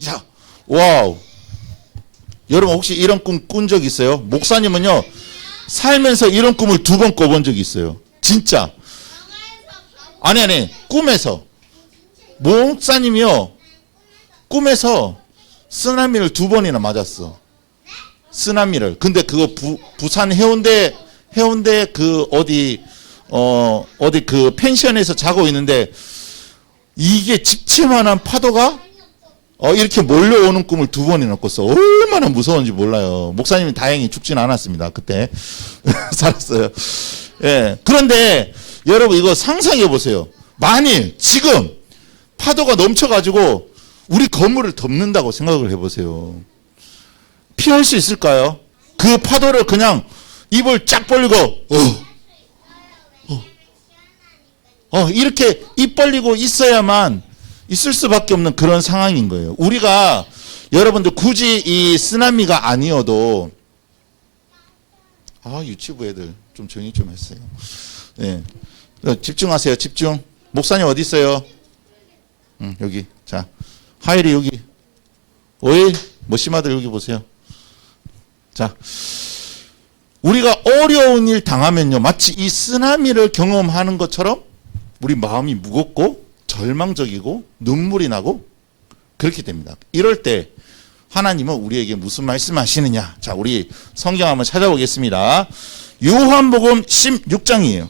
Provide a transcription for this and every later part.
자, 와우. 여러분 혹시 이런 꿈 꾼 적 있어요? 목사님은요, 살면서 이런 꿈을 2번 꿔본 적이 있어요. 진짜. 아니, 꿈에서. 목사님이요, 꿈에서 쓰나미를 2번이나 맞았어. 쓰나미를. 근데 그거 부산 해운대 그 어디 그 펜션에서 자고 있는데 이게 집채만한 파도가 이렇게 몰려오는 꿈을 2번이나 꿨어. 얼마나 무서운지 몰라요. 목사님이 다행히 죽진 않았습니다. 그때 살았어요. 예. 그런데 여러분 이거 상상해 보세요. 만일 지금 파도가 넘쳐가지고 우리 건물을 덮는다고 생각을 해보세요. 피할 수 있을까요? 그 파도를 그냥 입을 쫙 벌리고 이렇게 입 벌리고 있어야만 있을 수밖에 없는 그런 상황인 거예요. 우리가 여러분들 굳이 이 쓰나미가 아니어도 유치부 애들 좀 조용히 좀 했어요. 네. 집중하세요. 집중. 목사님 어디 있어요? 여기. 자, 하일이 여기. 오일 머시마들 여기 보세요. 자, 우리가 어려운 일 당하면요, 마치 이 쓰나미를 경험하는 것처럼 우리 마음이 무겁고 절망적이고 눈물이 나고 그렇게 됩니다. 이럴 때 하나님은 우리에게 무슨 말씀하시느냐? 자, 우리 성경 한번 찾아보겠습니다. 요한복음 16장이에요.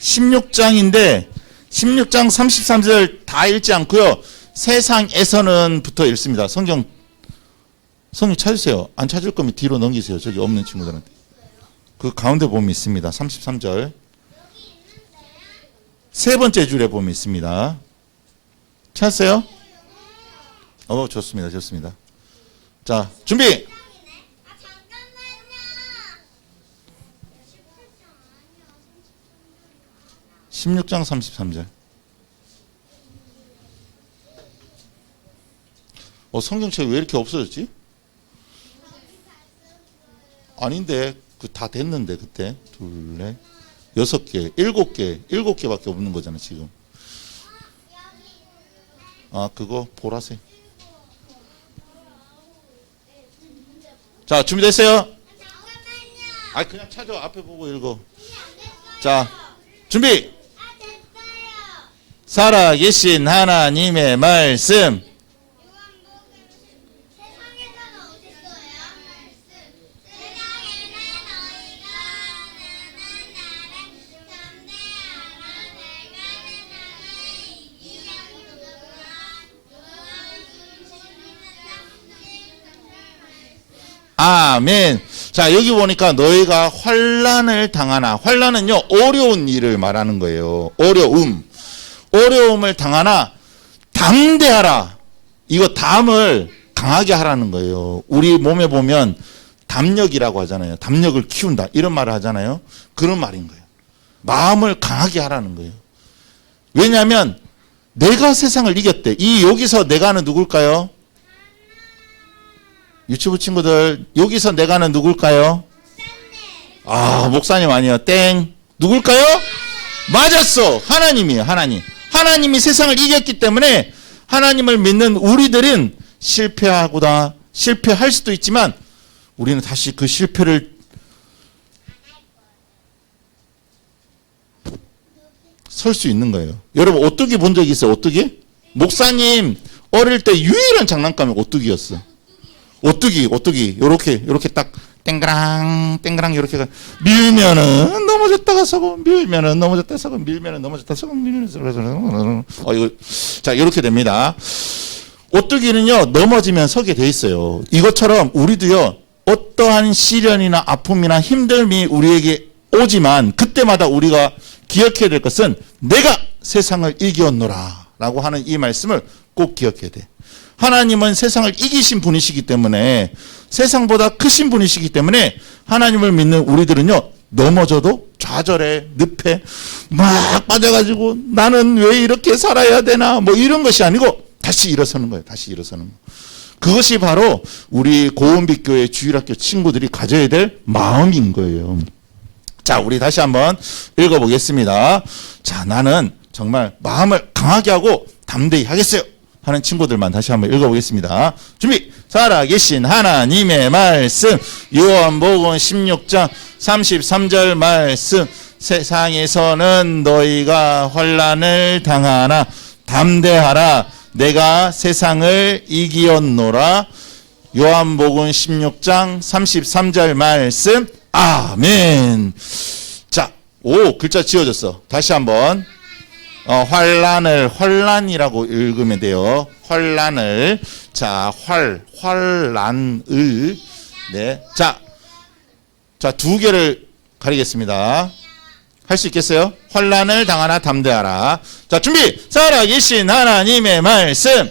16장인데 16장 33절 다 읽지 않고요. 세상에서는부터 읽습니다. 성경 찾으세요. 안 찾을 거면 뒤로 넘기세요. 저기 없는 친구들한테. 그 가운데 보면 있습니다. 33절. 세 번째 줄에 보면 있습니다. 찾았어요? 좋습니다. 좋습니다. 자, 준비! 16장 33절. 성경책이 왜 이렇게 없어졌지? 아닌데, 다 됐는데, 그때. 2, 4, 6개, 7개밖에 없는 거잖아, 지금. 그거 보라색. 자, 준비됐어요? 그냥 찾아. 앞에 보고 읽어. 자, 준비! 살아계신 하나님의 말씀. 아멘. 자, 여기 보니까 너희가 환난을 당하나. 환난은요, 어려운 일을 말하는 거예요. 어려움을 당하나 담대하라. 이거 담을 강하게 하라는 거예요. 우리 몸에 보면 담력이라고 하잖아요. 담력을 키운다. 이런 말을 하잖아요. 그런 말인 거예요. 마음을 강하게 하라는 거예요. 왜냐하면 내가 세상을 이겼대. 여기서 내가는 누굴까요? 유치부 친구들, 여기서 내가는 누굴까요? 목사님 아니에요. 땡. 누굴까요? 맞았어. 하나님이에요. 하나님이 세상을 이겼기 때문에 하나님을 믿는 우리들은 실패할 수도 있지만 우리는 다시 그 실패를 설 수 있는 거예요. 여러분, 오뚜기 본 적 있어요? 오뚜기? 목사님 어릴 때 유일한 장난감이 오뚜기였어. 오뚜기 요렇게 딱 땡그랑 요렇게 밀면은 넘어졌다가 서고 밀면은 넘어졌다가 서고 밀면은 넘어졌다가 서고 밀면은 이거 자, 요렇게 됩니다. 오뚜기는요, 넘어지면 서게 돼 있어요. 이것처럼 우리도요, 어떠한 시련이나 아픔이나 힘듦이 우리에게 오지만 그때마다 우리가 기억해야 될 것은 내가 세상을 이겼노라 라고 하는 이 말씀을 꼭 기억해야 돼. 하나님은 세상을 이기신 분이시기 때문에, 세상보다 크신 분이시기 때문에 하나님을 믿는 우리들은요, 넘어져도 좌절해, 늪에 막 빠져가지고 나는 왜 이렇게 살아야 되나 뭐 이런 것이 아니고 다시 일어서는 거예요. 다시 일어서는 거. 그것이 바로 우리 고은빛교회 주일학교 친구들이 가져야 될 마음인 거예요. 자, 우리 다시 한번 읽어보겠습니다. 자, 나는 정말 마음을 강하게 하고 담대히 하겠어요 하는 친구들만 다시 한번 읽어보겠습니다. 준비. 살아계신 하나님의 말씀, 요한복음 16장 33절 말씀. 세상에서는 너희가 환난을 당하나 담대하라, 내가 세상을 이기었노라. 요한복음 16장 33절 말씀. 아멘. 자, 오, 글자 지워졌어. 다시 한번. 환란이라고 읽으면 돼요. 환란을. 자, 환란을. 네. 자, 두 개를 가리겠습니다. 할 수 있겠어요? 환란을 당하나 담대하라. 자, 준비. 살아계신 하나님의 말씀.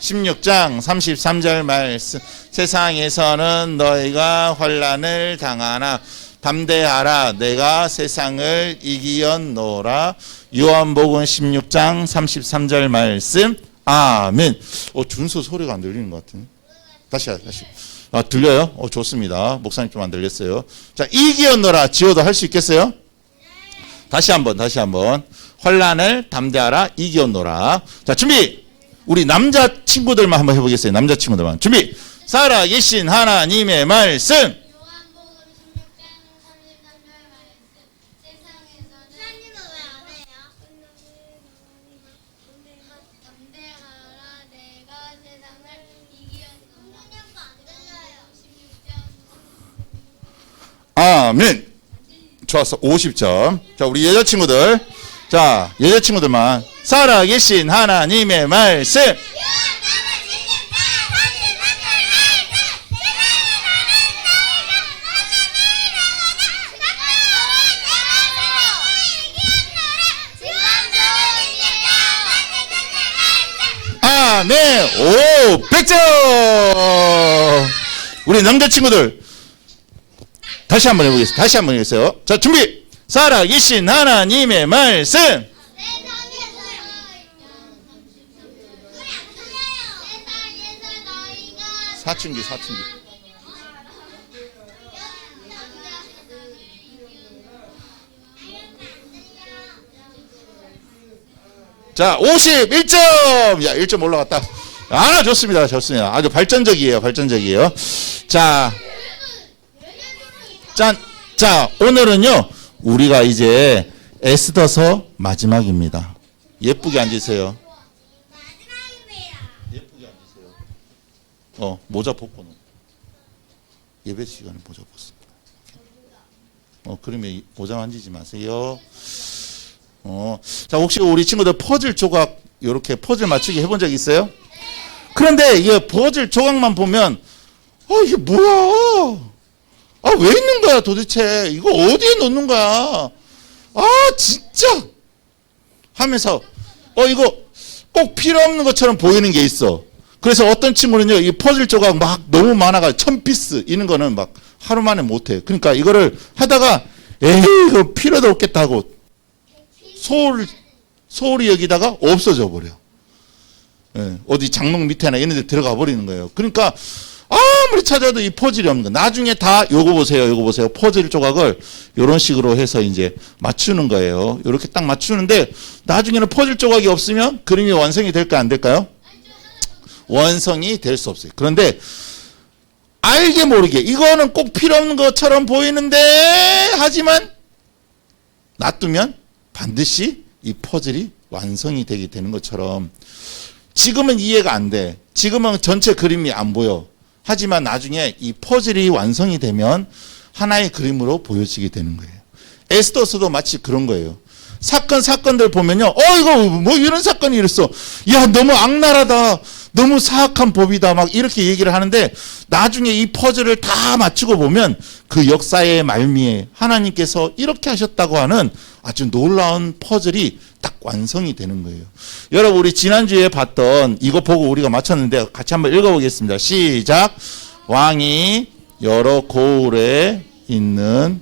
16장 33절 말씀. 세상에서는 너희가 환란을 당하나 담대하라, 내가 세상을 이기었노라. 요한복음 16장 33절 말씀. 아멘. 준서 소리가 안 들리는 것 같은데. 다시. 들려요? 좋습니다. 목사님 좀 안 들렸어요. 자, 이기었노라 지어도 할 수 있겠어요? 다시 한번. 환란을 담대하라, 이기었노라. 자, 준비. 우리 남자 친구들만 한번 해보겠어요. 남자 친구들만. 준비. 살아계신 하나님의 말씀. 아멘. 좋았어. 50점. 자, 우리 여자친구들. 자, 여자친구들만. 살아계신 하나님의 말씀. 아멘. 오, 100점. 우리 남자친구들. 다시 한번 해보겠어요. 자, 준비. 살아계신 하나님의 말씀. 사춘기. 자, 51점. 야, 1점 올라갔다. 좋습니다. 아주 발전적이에요. 자, 오늘은요, 우리가 이제 에스더서 마지막입니다. 예쁘게 앉으세요. 모자 벗고는. 예배 시간에 모자 벗습니다. 그러면 모자 만지지 마세요. 자, 혹시 우리 친구들 퍼즐 조각, 이렇게 퍼즐 맞추기 해본 적 있어요? 그런데 이게 퍼즐 조각만 보면, 이게 뭐야? 왜 있는 거야 도대체? 이거 어디에 놓는 거야? 진짜! 하면서, 이거 꼭 필요 없는 것처럼 보이는 게 있어. 그래서 어떤 친구는요, 이 퍼즐 조각 막 너무 많아가지고 1000피스, 이런 거는 막 하루 만에 못해. 그러니까 이거를 하다가, 이거 필요도 없겠다 하고, 소홀히 여기다가 없어져 버려. 어디 장롱 밑에나 이런 데 들어가 버리는 거예요. 그러니까, 아무리 찾아도 이 퍼즐이 없는 거. 나중에 다 요거 보세요. 퍼즐 조각을 이런 식으로 해서 이제 맞추는 거예요. 이렇게 딱 맞추는데 나중에는 퍼즐 조각이 없으면 그림이 완성이 될까 안 될까요? 완성이 될 수 없어요. 그런데 알게 모르게 이거는 꼭 필요 없는 것처럼 보이는데 하지만 놔두면 반드시 이 퍼즐이 완성이 되게 되는 것처럼 지금은 이해가 안 돼. 지금은 전체 그림이 안 보여. 하지만 나중에 이 퍼즐이 완성이 되면 하나의 그림으로 보여지게 되는 거예요. 에스더서도 마치 그런 거예요. 사건들 보면요. 이거 뭐 이런 사건이 이랬어. 야, 너무 악랄하다. 너무 사악한 법이다. 막 이렇게 얘기를 하는데 나중에 이 퍼즐을 다 맞추고 보면 그 역사의 말미에 하나님께서 이렇게 하셨다고 하는 아주 놀라운 퍼즐이 딱 완성이 되는 거예요. 여러분, 우리 지난주에 봤던 이거 보고 우리가 맞췄는데 같이 한번 읽어보겠습니다. 시작. 왕이 여러 고을에 있는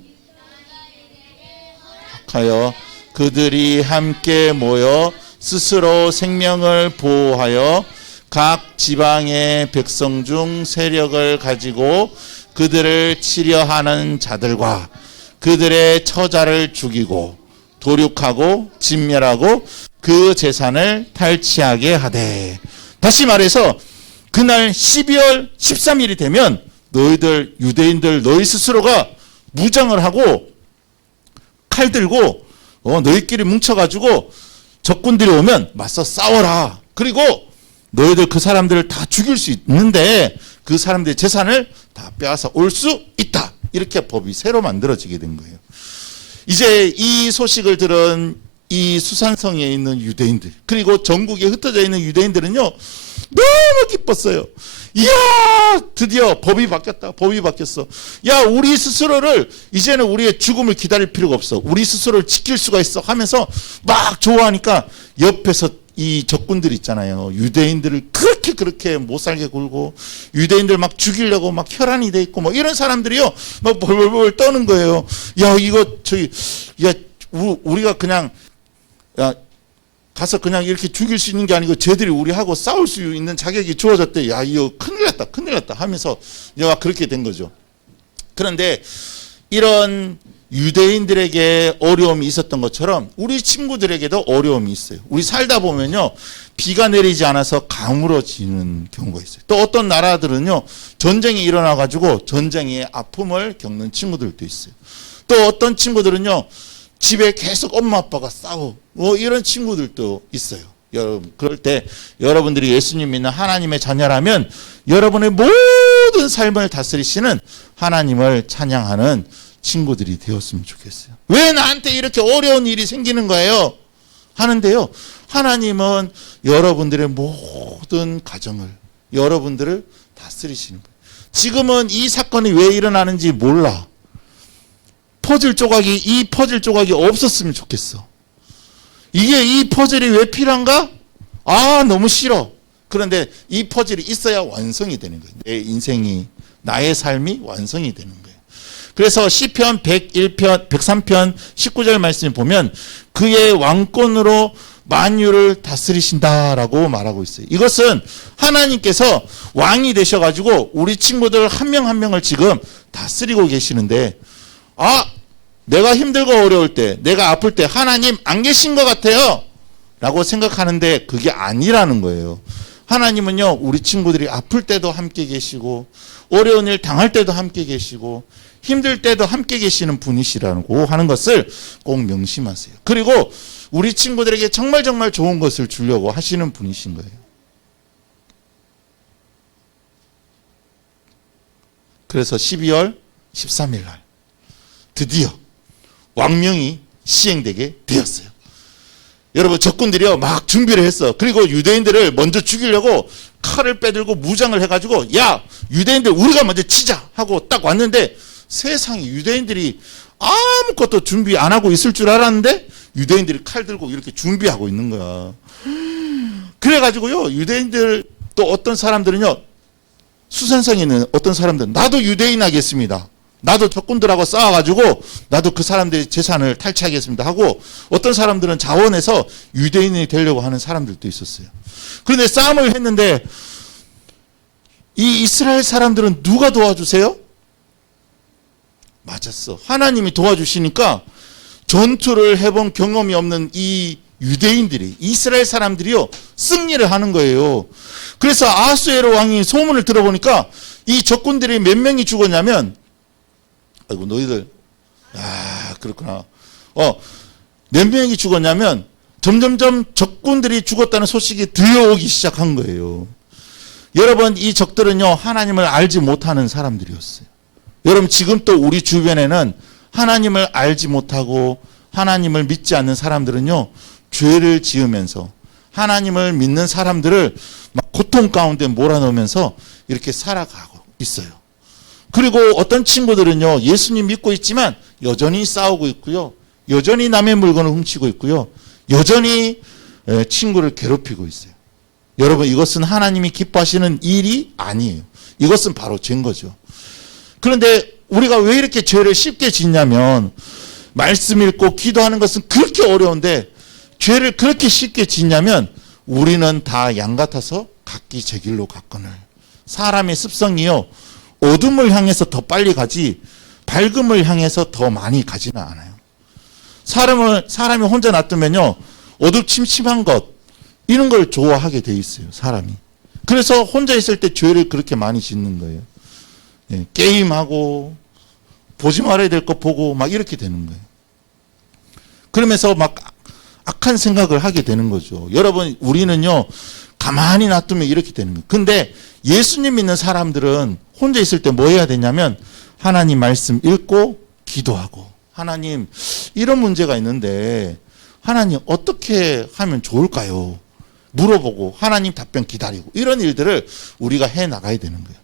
하여 그들이 함께 모여 스스로 생명을 보호하여 각 지방의 백성 중 세력을 가지고 그들을 치려하는 자들과 그들의 처자를 죽이고 도륙하고 진멸하고 그 재산을 탈취하게 하되. 다시 말해서 그날 12월 13일이 되면 너희들 유대인들 너희 스스로가 무장을 하고 칼 들고 너희끼리 뭉쳐가지고 적군들이 오면 맞서 싸워라. 그리고 너희들 그 사람들을 다 죽일 수 있는데 그 사람들의 재산을 다 빼앗아 올 수 있다. 이렇게 법이 새로 만들어지게 된 거예요. 이제 이 소식을 들은 이 수산성에 있는 유대인들 그리고 전국에 흩어져 있는 유대인들은요 너무 기뻤어요. 이야 드디어 법이 바뀌었다. 법이 바뀌었어. 야 우리 스스로를 이제는 우리의 죽음을 기다릴 필요가 없어. 우리 스스로를 지킬 수가 있어 하면서 막 좋아하니까 옆에서 이 적군들 있잖아요. 유대인들을 그렇게 못 살게 굴고 유대인들 막 죽이려고 막 혈안이 돼 있고 뭐 이런 사람들이요 막 벌벌벌 떠는 거예요. 야 이거 야 우리가 그냥 야 가서 그냥 이렇게 죽일 수 있는 게 아니고 쟤들이 우리하고 싸울 수 있는 자격이 주어졌대. 야 이거 큰일 났다 하면서 야 그렇게 된 거죠. 그런데 이런 유대인들에게 어려움이 있었던 것처럼 우리 친구들에게도 어려움이 있어요. 우리 살다 보면요 비가 내리지 않아서 가물어지는 경우가 있어요. 또 어떤 나라들은요 전쟁이 일어나가지고 전쟁의 아픔을 겪는 친구들도 있어요. 또 어떤 친구들은요 집에 계속 엄마 아빠가 싸워 뭐 이런 친구들도 있어요. 여러분 그럴 때 여러분들이 예수님 믿는 하나님의 자녀라면 여러분의 모든 삶을 다스리시는 하나님을 찬양하는 친구들이 되었으면 좋겠어요. 왜 나한테 이렇게 어려운 일이 생기는 거예요? 하는데요. 하나님은 여러분들의 모든 가정을 여러분들을 다스리시는 거예요. 지금은 이 사건이 왜 일어나는지 몰라. 이 퍼즐 조각이 없었으면 좋겠어. 이 퍼즐이 왜 필요한가? 너무 싫어. 그런데 이 퍼즐이 있어야 완성이 되는 거예요. 내 인생이 나의 삶이 완성이 되는 거예요. 그래서 시편 101편, 103편 19절 말씀을 보면 그의 왕권으로 만유를 다스리신다라고 말하고 있어요. 이것은 하나님께서 왕이 되셔가지고 우리 친구들 한 명 한 명을 지금 다스리고 계시는데 내가 힘들고 어려울 때 내가 아플 때 하나님 안 계신 것 같아요 라고 생각하는데 그게 아니라는 거예요. 하나님은요 우리 친구들이 아플 때도 함께 계시고 어려운 일 당할 때도 함께 계시고 힘들 때도 함께 계시는 분이시라고 하는 것을 꼭 명심하세요. 그리고 우리 친구들에게 정말 좋은 것을 주려고 하시는 분이신 거예요. 그래서 12월 13일 날 드디어 왕명이 시행되게 되었어요. 여러분 적군들이요 막 준비를 했어. 그리고 유대인들을 먼저 죽이려고 칼을 빼들고 무장을 해가지고 야 유대인들 우리가 먼저 치자 하고 딱 왔는데 세상에 유대인들이 아무것도 준비 안 하고 있을 줄 알았는데 유대인들이 칼 들고 이렇게 준비하고 있는 거야. 그래가지고요 유대인들 또 어떤 사람들은요 수산성에 있는 어떤 사람들은 나도 유대인 하겠습니다. 나도 적군들하고 싸워가지고 나도 그 사람들의 재산을 탈취하겠습니다 하고 어떤 사람들은 자원해서 유대인이 되려고 하는 사람들도 있었어요. 그런데 싸움을 했는데 이 이스라엘 사람들은 누가 도와주세요? 맞았어. 하나님이 도와주시니까 전투를 해본 경험이 없는 이 유대인들이 이스라엘 사람들이요 승리를 하는 거예요. 그래서 아하수에로 왕이 소문을 들어보니까 이 적군들이 몇 명이 죽었냐면 아이고 너희들 그렇구나. 몇 명이 죽었냐면 점점점 적군들이 죽었다는 소식이 들려오기 시작한 거예요. 여러분 이 적들은요 하나님을 알지 못하는 사람들이었어요. 여러분 지금 또 우리 주변에는 하나님을 알지 못하고 하나님을 믿지 않는 사람들은요 죄를 지으면서 하나님을 믿는 사람들을 막 고통 가운데 몰아넣으면서 이렇게 살아가고 있어요. 그리고 어떤 친구들은요 예수님 믿고 있지만 여전히 싸우고 있고요 여전히 남의 물건을 훔치고 있고요 여전히 친구를 괴롭히고 있어요. 여러분 이것은 하나님이 기뻐하시는 일이 아니에요. 이것은 바로 죄인 거죠. 그런데 우리가 왜 이렇게 죄를 쉽게 짓냐면 말씀 읽고 기도하는 것은 그렇게 어려운데 죄를 그렇게 쉽게 짓냐면 우리는 다 양 같아서 각기 제 길로 갔거늘. 사람의 습성이요 어둠을 향해서 더 빨리 가지 밝음을 향해서 더 많이 가지는 않아요. 사람이 혼자 놔두면요, 어두침침한 것, 이런 걸 좋아하게 돼 있어요, 사람이. 그래서 혼자 있을 때 죄를 그렇게 많이 짓는 거예요. 예, 게임하고, 보지 말아야 될 거 보고, 막 이렇게 되는 거예요. 그러면서 막 악한 생각을 하게 되는 거죠. 여러분, 우리는요, 가만히 놔두면 이렇게 되는 거예요. 근데 예수님 믿는 사람들은 혼자 있을 때 뭐 해야 되냐면, 하나님 말씀 읽고, 기도하고, 하나님, 이런 문제가 있는데, 하나님 어떻게 하면 좋을까요? 물어보고, 하나님 답변 기다리고, 이런 일들을 우리가 해 나가야 되는 거예요.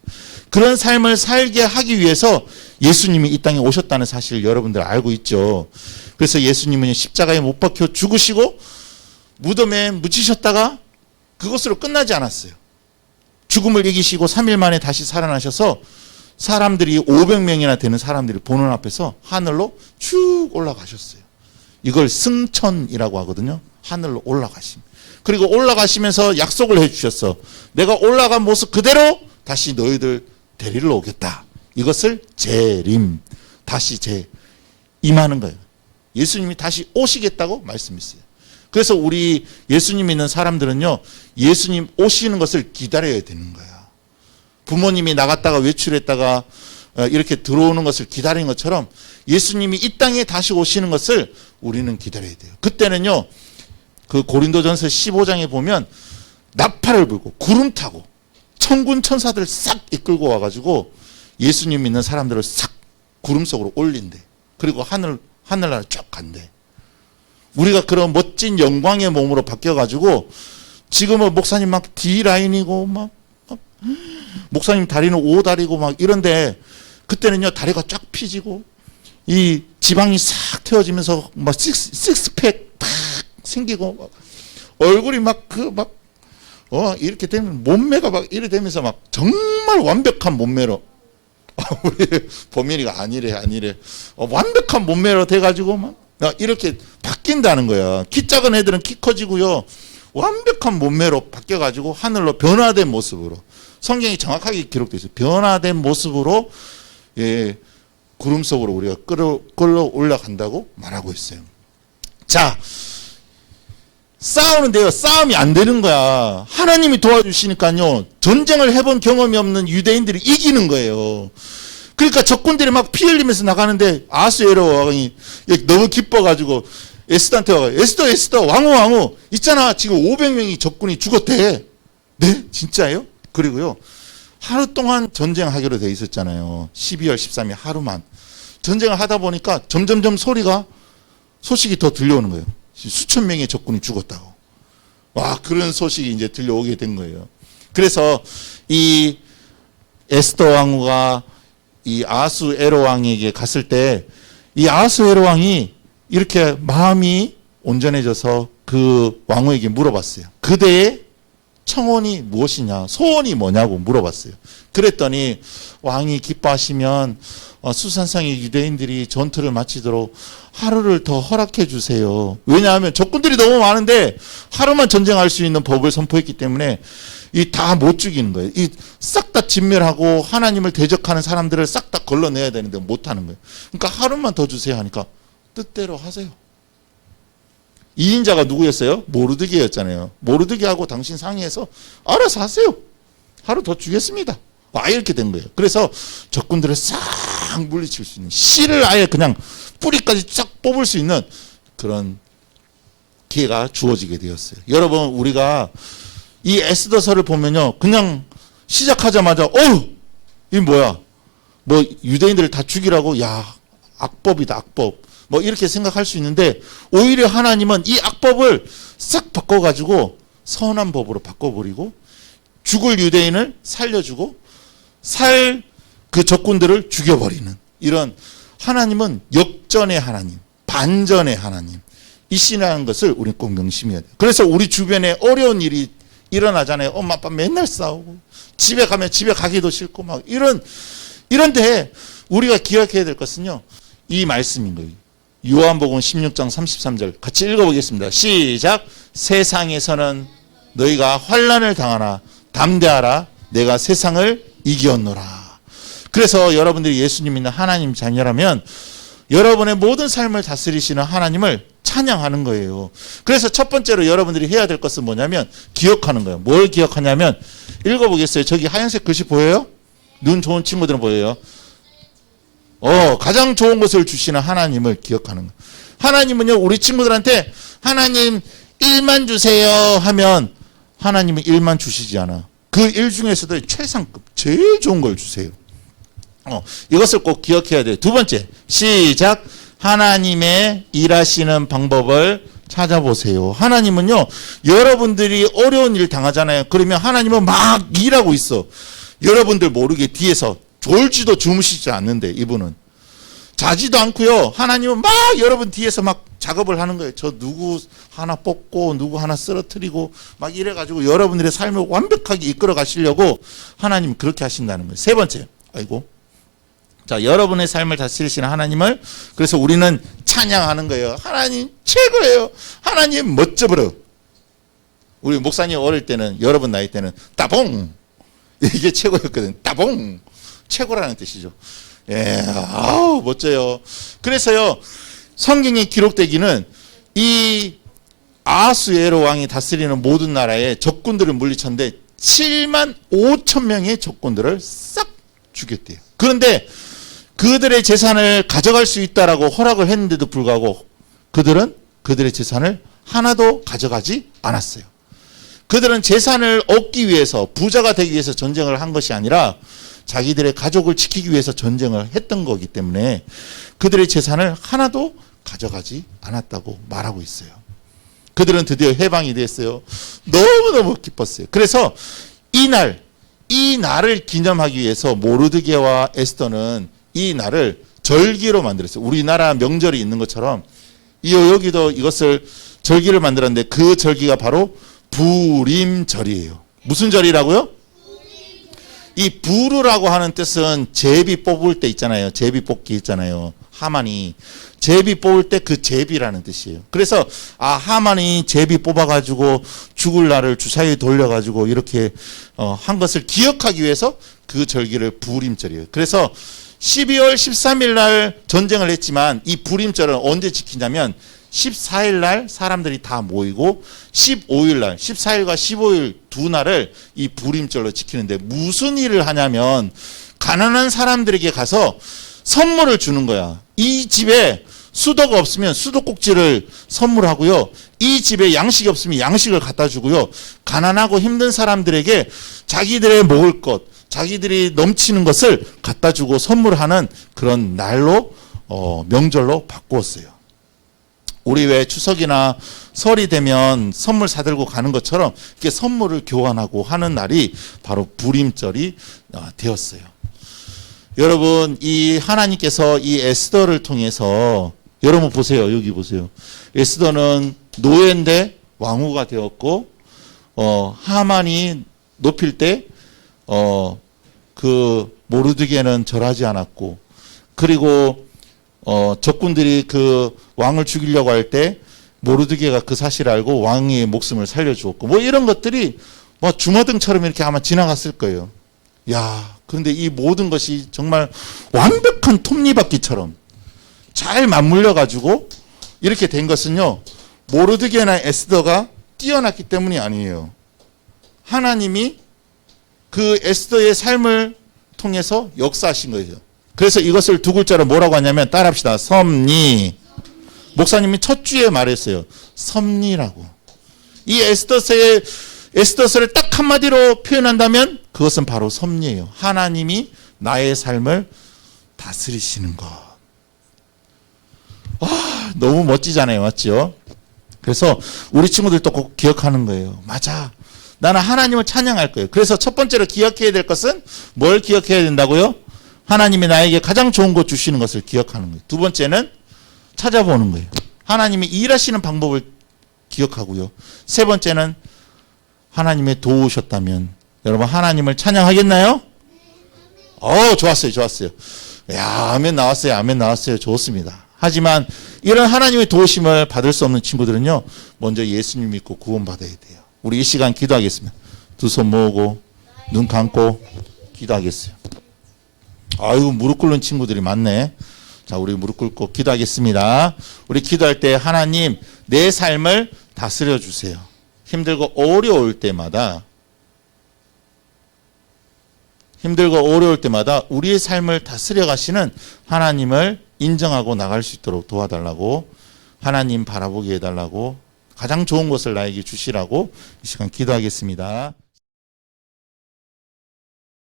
그런 삶을 살게 하기 위해서 예수님이 이 땅에 오셨다는 사실을 여러분들 알고 있죠. 그래서 예수님은 십자가에 못 박혀 죽으시고 무덤에 묻히셨다가 그것으로 끝나지 않았어요. 죽음을 이기시고 3일 만에 다시 살아나셔서 사람들이 500명이나 되는 사람들이 보는 앞에서 하늘로 쭉 올라가셨어요. 이걸 승천이라고 하거든요. 하늘로 올라가심. 그리고 올라가시면서 약속을 해주셨어. 내가 올라간 모습 그대로 다시 너희들 데리러 오겠다. 이것을 재림, 다시 임하는 거예요. 예수님이 다시 오시겠다고 말씀했어요. 그래서 우리 예수님 믿는 사람들은요, 예수님 오시는 것을 기다려야 되는 거야. 부모님이 나갔다가 외출했다가 이렇게 들어오는 것을 기다리는 것처럼 예수님이 이 땅에 다시 오시는 것을 우리는 기다려야 돼요. 그때는요, 그 고린도전서 15장에 보면 나팔을 불고 구름 타고 천군 천사들 싹 이끌고 와가지고 예수님 믿는 사람들을 싹 구름 속으로 올린대. 그리고 하늘나라 쭉 간대. 우리가 그런 멋진 영광의 몸으로 바뀌어가지고 지금은 목사님 막 D라인이고 막 목사님 다리는 O다리고 막 이런데, 그때는요 다리가 쫙 피지고 이 지방이 싹 태워지면서 막 식스팩 탁 생기고 막 얼굴이 이렇게 되면 몸매가 막 이래 되면서 막 정말 완벽한 몸매로 우리 범인이가 아니래 완벽한 몸매로 돼가지고 막 이렇게 바뀐다는 거야. 키 작은 애들은 키 커지고요, 완벽한 몸매로 바뀌어가지고 하늘로 변화된 모습으로, 성경이 정확하게 기록되어 있어요. 변화된 모습으로 구름 속으로 우리가 끌어 올라간다고 말하고 있어요. 자, 싸우는데요, 싸움이 안 되는 거야. 하나님이 도와주시니까요, 전쟁을 해본 경험이 없는 유대인들이 이기는 거예요. 그러니까 적군들이 막 피 흘리면서 나가는데 아수에로 왕이 너무 기뻐가지고 에스더한테 와가, 에스더 왕후 있잖아, 지금 500명이 적군이 죽었대. 네? 진짜예요? 그리고요, 하루 동안 전쟁하기로 돼 있었잖아요. 12월 13일 하루만 전쟁을 하다 보니까 점점점 소식이 더 들려오는 거예요. 수천 명의 적군이 죽었다고. 와, 그런 소식이 이제 들려오게 된 거예요. 그래서 이 에스더 왕후가 이 아수에로 왕에게 갔을 때, 이 아수에로 왕이 이렇게 마음이 온전해져서 그 왕후에게 물어봤어요. 그대의 청혼이 무엇이냐, 소원이 뭐냐고 물어봤어요. 그랬더니 왕이 기뻐하시면 수산성의 유대인들이 전투를 마치도록 하루를 더 허락해 주세요. 왜냐하면 적군들이 너무 많은데 하루만 전쟁할 수 있는 법을 선포했기 때문에 이 다 못 죽이는 거예요. 이 싹 다 진멸하고 하나님을 대적하는 사람들을 싹 다 걸러내야 되는데 못 하는 거예요. 그러니까 하루만 더 주세요 하니까 뜻대로 하세요. 2인자가 누구였어요? 모르드게였잖아요. 모르드게하고 당신 상의해서 알아서 하세요. 하루 더 주겠습니다. 이렇게 된 거예요. 그래서 적군들을 싹 물리칠 수 있는, 씨를 아예 그냥 뿌리까지 쫙 뽑을 수 있는 그런 기회가 주어지게 되었어요. 여러분, 우리가 이 에스더서를 보면요, 그냥 시작하자마자 이게 뭐야, 뭐 유대인들을 다 죽이라고, 야, 악법이다, 악법, 뭐 이렇게 생각할 수 있는데, 오히려 하나님은 이 악법을 싹 바꿔가지고 선한 법으로 바꿔버리고 죽을 유대인을 살려주고 그 적군들을 죽여버리는, 이런 하나님은 역전의 하나님, 반전의 하나님 이시라는 것을 우리는 꼭 명심해야 돼요. 그래서 우리 주변에 어려운 일이 일어나잖아요. 엄마 아빠 맨날 싸우고 집에 가면 집에 가기도 싫고 막 이런데 우리가 기억해야 될 것은요, 이 말씀인 거예요. 요한복음 16장 33절 같이 읽어보겠습니다. 시작. 세상에서는 너희가 환난을 당하나 담대하라, 내가 세상을 이겼노라. 그래서 여러분들이 예수님 믿는 하나님 자녀라면 여러분의 모든 삶을 다스리시는 하나님을 찬양하는 거예요. 그래서 첫 번째로 여러분들이 해야 될 것은 뭐냐면 기억하는 거예요. 뭘 기억하냐면 읽어보겠어요. 저기 하얀색 글씨 보여요? 눈 좋은 친구들은 보여요? 가장 좋은 것을 주시는 하나님을 기억하는 거예요. 하나님은요, 우리 친구들한테 하나님 1만 주세요 하면 하나님은 1만 주시지 않아. 그 일 중에서도 최상급, 제일 좋은 걸 주세요. 이것을 꼭 기억해야 돼요. 두 번째, 시작. 하나님의 일하시는 방법을 찾아보세요. 하나님은요, 여러분들이 어려운 일 당하잖아요. 그러면 하나님은 막 일하고 있어. 여러분들 모르게 뒤에서 졸지도 주무시지 않는데, 이분은 자지도 않고요. 하나님은 막 여러분 뒤에서 막 작업을 하는 거예요. 저 누구 하나 뽑고 누구 하나 쓰러뜨리고 막 이래가지고 여러분들의 삶을 완벽하게 이끌어 가시려고 하나님 그렇게 하신다는 거예요. 세 번째, 자, 여러분의 삶을 다스리시는 하나님을 그래서 우리는 찬양하는 거예요. 하나님 최고예요. 하나님 멋져버려. 우리 목사님 어릴 때는, 여러분 나이 때는 따봉, 이게 최고였거든. 따봉, 최고라는 뜻이죠. 예, 아우 멋져요. 그래서요, 성경에 기록되기는 이 아하수에로 왕이 다스리는 모든 나라의 적군들을 물리쳤는데 7만 5천 명의 적군들을 싹 죽였대요. 그런데 그들의 재산을 가져갈 수 있다라고 허락을 했는데도 불구하고 그들은 그들의 재산을 하나도 가져가지 않았어요. 그들은 재산을 얻기 위해서, 부자가 되기 위해서 전쟁을 한 것이 아니라 자기들의 가족을 지키기 위해서 전쟁을 했던 거기 때문에 그들의 재산을 하나도 가져가지 않았다고 말하고 있어요. 그들은 드디어 해방이 됐어요. 너무너무 기뻤어요. 그래서 이 날을 기념하기 위해서 모르드게와 에스더는 이 날을 절기로 만들었어요. 우리나라 명절이 있는 것처럼 여기도 이것을 절기를 만들었는데 그 절기가 바로 부림절이에요. 무슨 절이라고요? 이 부르라고 하는 뜻은 제비 뽑을 때 있잖아요. 제비 뽑기 있잖아요. 하만이 제비 뽑을 때 그 제비라는 뜻이에요. 그래서 하만이 제비 뽑아가지고 죽을 날을 주사위에 돌려가지고 이렇게 한 것을 기억하기 위해서 그 절기를 부림절이에요. 그래서 12월 13일 날 전쟁을 했지만 이 부림절은 언제 지키냐면 14일 날 사람들이 다 모이고 15일 날, 14일과 15일 두 날을 이 부림절로 지키는데 무슨 일을 하냐면 가난한 사람들에게 가서 선물을 주는 거야. 이 집에 수도가 없으면 수도꼭지를 선물하고요. 이 집에 양식이 없으면 양식을 갖다 주고요. 가난하고 힘든 사람들에게 자기들의 먹을 것, 자기들이 넘치는 것을 갖다 주고 선물하는 그런 날로 명절로 바꾸었어요. 우리 왜 추석이나 설이 되면 선물 사들고 가는 것처럼 이렇게 선물을 교환하고 하는 날이 바로 부림절이 되었어요. 여러분, 이 하나님께서 이 에스더를 통해서 여러분 보세요. 여기 보세요. 에스더는 노예인데 왕후가 되었고 하만이 높일 때 그 모르드게는 절하지 않았고, 그리고 적군들이 그 왕을 죽이려고 할 때 모르드게가 그 사실을 알고 왕의 목숨을 살려주었고, 뭐 이런 것들이 뭐 주마등처럼 이렇게 아마 지나갔을 거예요. 야, 그런데 이 모든 것이 정말 완벽한 톱니바퀴처럼 잘 맞물려 가지고 이렇게 된 것은요, 모르드게나 에스더가 뛰어났기 때문이 아니에요. 하나님이 그 에스더의 삶을 통해서 역사하신 거예요. 그래서 이것을 두 글자로 뭐라고 하냐면 따라합시다. 섭리. 목사님이 첫 주에 말했어요. 섭리라고. 이 에스더서를 딱 한마디로 표현한다면 그것은 바로 섭리예요. 하나님이 나의 삶을 다스리시는 것. 너무 멋지잖아요. 맞죠? 그래서 우리 친구들도 꼭 기억하는 거예요. 맞아. 나는 하나님을 찬양할 거예요. 그래서 첫 번째로 기억해야 될 것은 뭘 기억해야 된다고요? 하나님이 나에게 가장 좋은 것 주시는 것을 기억하는 거예요. 두 번째는 찾아보는 거예요. 하나님이 일하시는 방법을 기억하고요. 세 번째는 하나님의 도우셨다면 여러분 하나님을 찬양하겠나요? 좋았어요. 좋았어요. 야, 아멘 나왔어요. 아멘 나왔어요. 좋습니다. 하지만 이런 하나님의 도우심을 받을 수 없는 친구들은요, 먼저 예수님 믿고 구원받아야 돼요. 우리 이 시간 기도하겠습니다. 두 손 모으고 눈 감고 기도하겠어요. 아이고, 무릎 꿇는 친구들이 많네. 자, 우리 무릎 꿇고 기도하겠습니다. 우리 기도할 때 하나님 내 삶을 다스려 주세요. 힘들고 어려울 때마다 우리의 삶을 다스려 가시는 하나님을 인정하고 나갈 수 있도록 도와달라고, 하나님 바라보게 해달라고, 가장 좋은 것을 나에게 주시라고 이 시간 기도하겠습니다.